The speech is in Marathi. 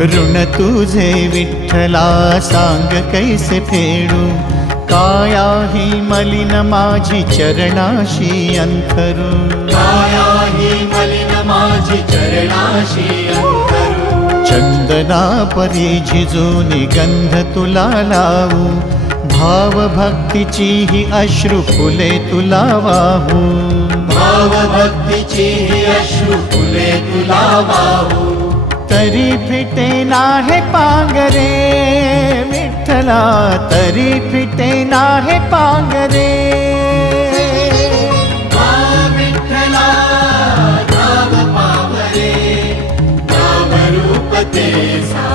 ऋण तुझे विठ्ठला सांग कैसे फेडू, काया ही मलिन माझी चरणाशी अंथरू, काया ही मलिन माझी चरणाशी अंतरू। चंदना परी झिजूनी गंध तुला लावू, भाव भक्तीची ही अश्रु फुले तुला वाहू, भाव भक्तीची ही अश्रु फुले तुला वाहू। तरी फिटे नाहे पांगरे विठ्ठला, तरी फिटे नाहे पांगरे। विठ्ठला नाम पावरे, नाम रूप ते सा